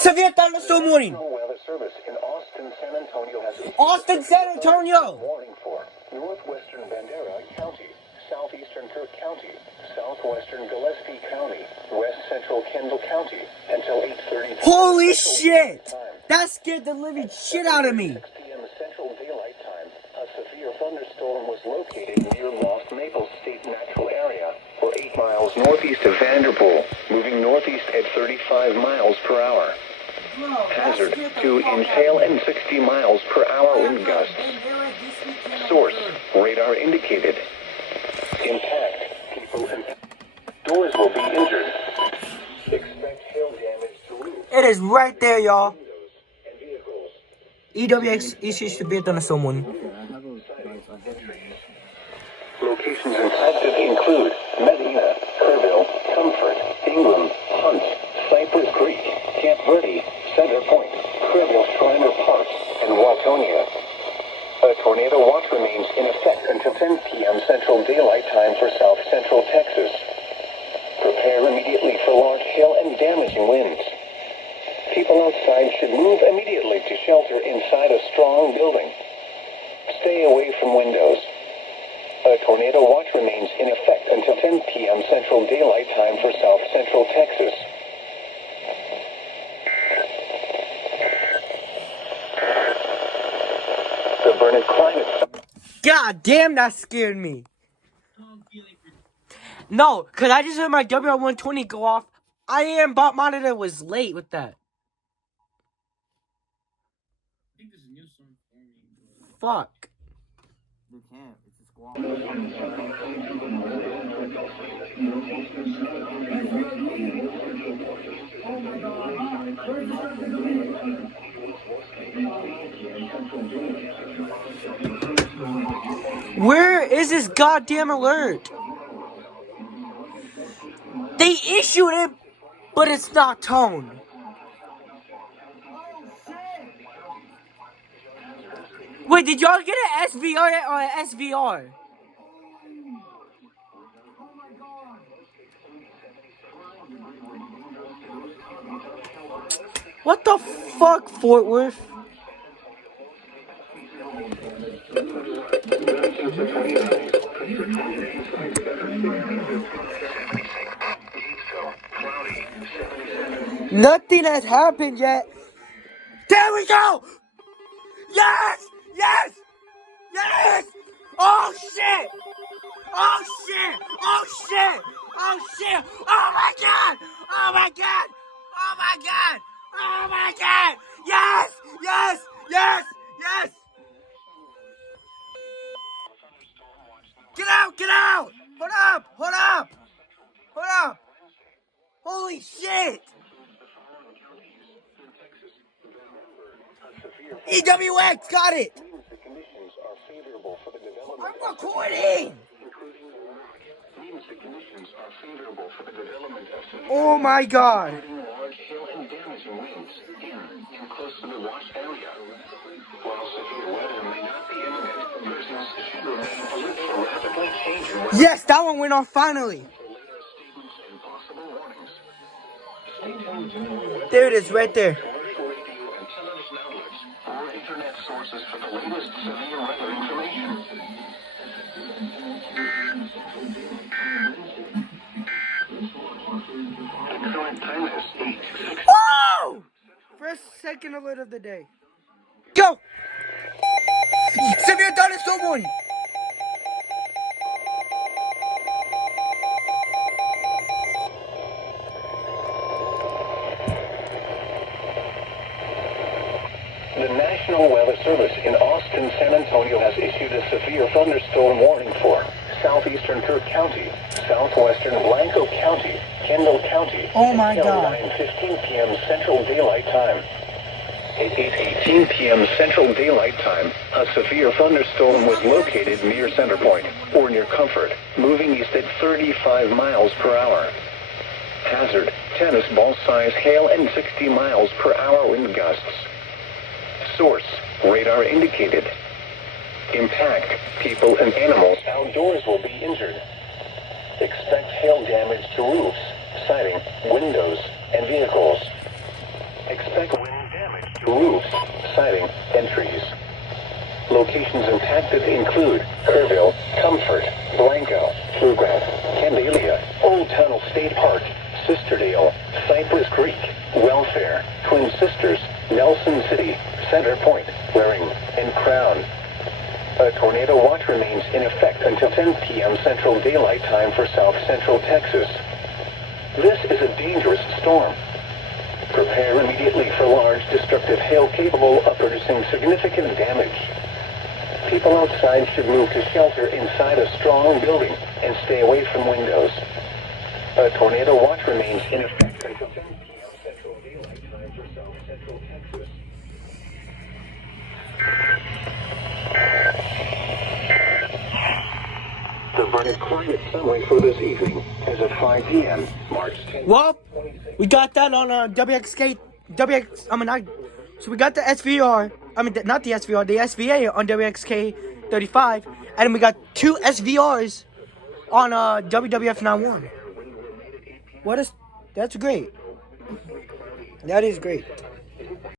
Severe thunderstorm warning. Weather service in Austin, San Antonio has Austin, San Antonio. warning for northwestern Bandera County, southeastern Kirk County, southwestern Gillespie County, west central Kendall County until 8:30. Holy shit! That scared the living shit out of me. 6 p.m. Central Daylight Time, a severe thunderstorm was located near Lost Maples State Natural Area, or 8 miles northeast of Vanderpool, moving northeast at 35 miles per hour. Hazard to inhale and 60 miles per hour wind gusts. Source, radar indicated. Impact, people and doors will be injured. Expect hail damage to roofs. It is right there, y'all. And vehicles. EWX issues severe thunderstorm warning. Locations impacted include Medina, Kerrville, Comfort, Ingram, Hunt, Cypress Creek, Camp Verde, Center Point, Kerrville Shriner Park, and Watonia. A tornado watch remains in effect until 10 p.m. Central Daylight Time for South Central Texas. Prepare immediately for large hail and damaging winds. People outside should move immediately to shelter inside a strong building. Stay away from windows. A tornado watch remains in effect until 10 p.m. Central Daylight Time for South Central Texas. The Burnett climate. God damn, that scared me. No, cause I just heard my WR120 go off. IAM bot monitor was late with that. Fuck. They can't. It's a squall. Where is this goddamn alert? They issued it, but it's not toned. Wait, did y'all get an SVR or an SVR? What the fuck, Fort Worth? Nothing has happened yet. There we go! Yes! Yes! Yes! Oh shit! Oh shit! Oh shit! Oh shit! Oh my god! Oh my god! Oh my god! Oh my god! Yes! Yes! Yes! Yes! Get out! Get out! Hold up! Hold up! Hold up! Holy shit! EWX got it! The conditions are favorable for the development. I'm recording! The conditions are favorable for the development of severe Oh my god! large hail and damaging winds in and close to the watch area. While severe weather may not be imminent, persons should remain alert for rapidly changing weather. Yes, that one went off finally! For later statements and possible warnings. Stay tuned to the weather. There it is, right there. Commercial radio and television outlets or internet sources for the latest severe weather information. The current time is 8:06. Whoa! First, second alert of the day. Go! Severe thunderstorm warning! The National Weather Service in Austin, San Antonio has issued a severe thunderstorm warning for southeastern Kirk County, southwestern Blanco County, Kendall County, Oh my until god. 9:15 p.m. Central Daylight Time. At 8:18 p.m. Central Daylight Time, a severe thunderstorm was located near Center Point, or near Comfort, moving east at 35 miles per hour. Hazard, tennis ball size hail and 60 miles per hour wind gusts. Source, radar indicated. Impact, people and animals outdoors will be injured. Expect hail damage to roofs, siding, windows, and vehicles. Expect locations impacted include Kerrville, Comfort, Blanco, Bluegrass, Candelia, Old Tunnel State Park, Sisterdale, Cypress Creek, Welfare, Twin Sisters, Nelson City, Center Point, Waring, and Crown. A tornado watch remains in effect until 10 p.m. Central Daylight Time for South Central Texas. This is a dangerous storm. Prepare immediately for large destructive hail capable of producing significant damage. People outside should move to shelter inside a strong building and stay away from windows. A tornado watch remains in effect until 10 p.m. Central Daylight Time for South Central Texas. The Vernon climate summary for this evening as of 5 p.m. March 10th. Well, we got that on WXK. So we got the SVR. Not the SVR, the SVA on WXK 35, and we got 2 SVRs on WWF 91. That's great. That is great.